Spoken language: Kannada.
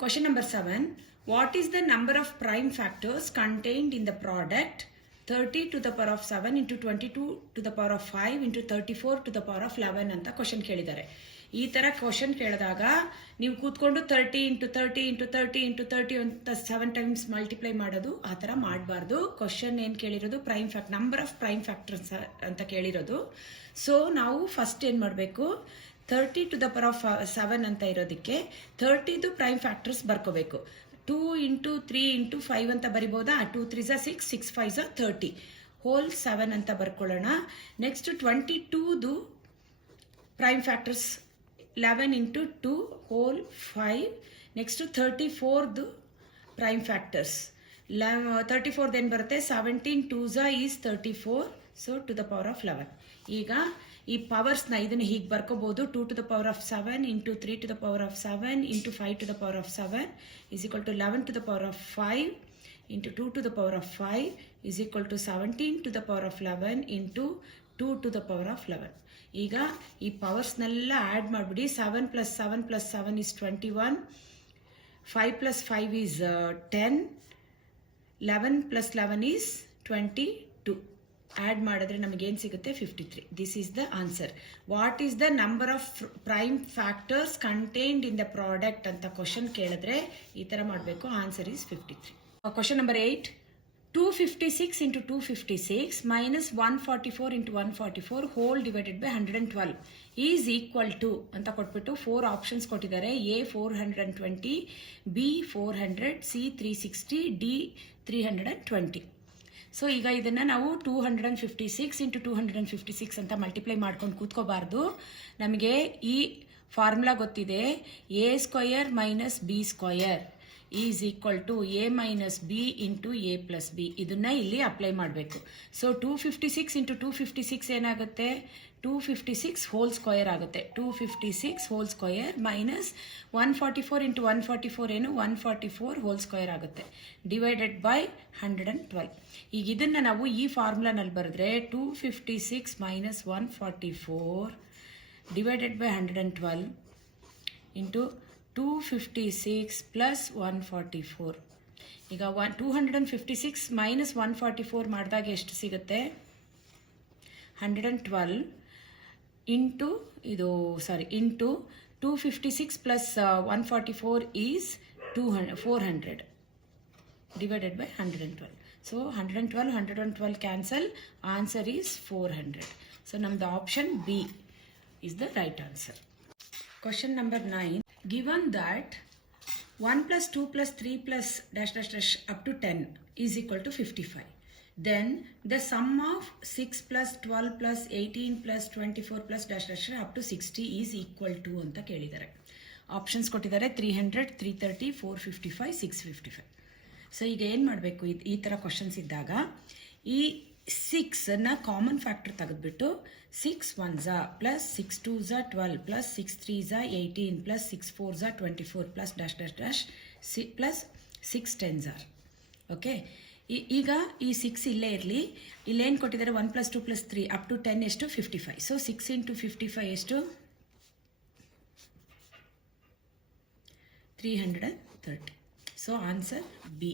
Question number 7. What is the number of prime factors contained in the product 30 to the power of 7 into 22 to the power of 5 into 34 to the power of 11 ಅಂತ ಕ್ವಶನ್ ಕೇಳಿದ್ದಾರೆ. ಈ ಥರ ಕ್ವಶನ್ ಕೇಳಿದಾಗ ನೀವು ಕೂತ್ಕೊಂಡು 30 ಇಂಟು 30 ಇಂಟು 30 ಇಂಟು 30 ಅಂತ 7 ಟೈಮ್ಸ್ ಮಲ್ಟಿಪ್ಲೈ ಮಾಡೋದು ಆ ಥರ ಮಾಡಬಾರ್ದು. ಕ್ವಶನ್ ಏನು ಕೇಳಿರೋದು ನಂಬರ್ ಆಫ್ ಪ್ರೈಮ್ ಫ್ಯಾಕ್ಟರ್ಸ್ ಅಂತ ಕೇಳಿರೋದು. ಸೊ ನಾವು ಫಸ್ಟ್ ಏನು ಮಾಡಬೇಕು, 30 ಟು ದ ಪವರ್ ಆಫ್ 7 ಅಂತ ಇರೋದಕ್ಕೆ 30ದು ಪ್ರೈಮ್ ಫ್ಯಾಕ್ಟರ್ಸ್ ಬರ್ಕೋಬೇಕು. 2 ಇಂಟು 3 ಇಂಟು 5 ಅಂತ ಬರಿಬೋದಾ? 2 3 6, 6 5 30 ಹೋಲ್ 7 ಅಂತ ಬರ್ಕೊಳ್ಳೋಣ. ನೆಕ್ಸ್ಟ್ 22ದು prime factors 11 into 2 whole 5. Next 34ದು ಪ್ರೈಮ್ ಫ್ಯಾಕ್ಟರ್ಸ್ 34ದು ಏನು ಬರುತ್ತೆ? 17 2s is 34, so to the power of 11. ಈಗ ಈ ಪವರ್ಸ್ನ ಇದನ್ನು ಹೀಗೆ ಬರ್ಕೋಬಹುದು. 2 to the power of 7 into 3 to the power of 7 into 5 to the power of 7 is equal to 11 to the power of 5 into 2 to the power of 5 is equal to 17 to the power of 11 into 2 to the power of 11. ಈಗ ಈ ಪವರ್ಸ್ನೆಲ್ಲ ಆ್ಯಡ್ ಮಾಡಿಬಿಡಿ. 7 plus 7 plus 7 is 21, 5 plus 5 is 10, 11 plus 11 is 22. Add ಮಾಡಿದ್ರೆ ನಮಗೇನು ಸಿಗುತ್ತೆ? 53. This is the answer. What is the number of prime factors contained in the product ಅಂತ ಕ್ವಶನ್ ಕೇಳಿದ್ರೆ ಈ ಥರ ಮಾಡಬೇಕು. Answer is 53. Question number 8. 256 into 256 minus 144 into 144 whole divided by 112 is equal to ಅಂತ ಕೊಟ್ಬಿಟ್ಟು 4 ಆಪ್ಷನ್ಸ್ ಕೊಟ್ಟಿದ್ದಾರೆ. A 420, B 400, C 360, D 320. So ಈಗ ಇದನ್ನು ನಾವು 256 ಇಂಟು 256 ಅಂತ ಮಲ್ಟಿಪ್ಲೈ ಮಾಡ್ಕೊಂಡು ಕೂತ್ಕೋಬಾರ್ದು. ನಮಗೆ ಈ ಫಾರ್ಮುಲಾ ಗೊತ್ತಿದೆ. A square minus B square is equal to A minus B into A plus B. ಇದನ್ನು ಇಲ್ಲಿ ಅಪ್ಲೈ ಮಾಡಬೇಕು. ಸೊ 256 ಇಂಟು 256 ಏನಾಗುತ್ತೆ? 256 ಹೋಲ್ ಸ್ಕ್ವಯರ್ ಆಗುತ್ತೆ. 256 ಹೋಲ್ ಸ್ಕ್ವಯರ್ ಮೈನಸ್ 144 ಇಂಟು 144 ಏನು? 144 ಹೋಲ್ ಸ್ಕ್ವಯರ್ ಆಗುತ್ತೆ. Divided by 112. ಈಗ ಇದನ್ನು ನಾವು ಈ ಫಾರ್ಮುಲಾನಲ್ಲಿ ಬರೆದ್ರೆ 256 minus 144 divided by 112 into 256 plus 144. ಈಗ 256 ಮೈನಸ್ 144 ಮಾಡಿದಾಗ ಎಷ್ಟು ಸಿಗುತ್ತೆ? 112 into into 256 plus 144 is 400 divided by 112. So 112 cancel. Answer is 400. So ನಮ್ದು option B is the right answer. Question number 9. Given that 1 plus 2 plus 3 plus dash dash dash up to 10 is equal to 55, then the sum of 6 plus 12 plus 18 plus 24 plus dash dash up to 60 is equal to ಅಂತ ಕೇಳಿದ್ದಾರೆ. ಆಪ್ಷನ್ಸ್ ಕೊಟ್ಟಿದ್ದಾರೆ 300, 330, 455, 655. ಸೊ ಈಗ ಏನು ಮಾಡಬೇಕು? ಈ ಥರ ಕ್ವಶನ್ಸ್ ಇದ್ದಾಗ ಈ 6ನ ಕಾಮನ್ ಫ್ಯಾಕ್ಟರ್ ತೆಗೆದುಬಿಟ್ಟು 6 1s plus 6 2s 12 plus 6 3s 18 plus 6 4s 24 plus dash dash dash plus 6 10s. Okay, ಈಗ ಈ 6 ಇಲ್ಲೇ ಇರಲಿ. ಇಲ್ಲೇನು ಕೊಟ್ಟಿದ್ದಾರೆ? 1 plus 2 plus 3 ಅಪ್ ಟು 10 ಎಷ್ಟು? 55. ಸೊ 6 ಇಂಟು 55 ಎಷ್ಟು? 330. So answer B.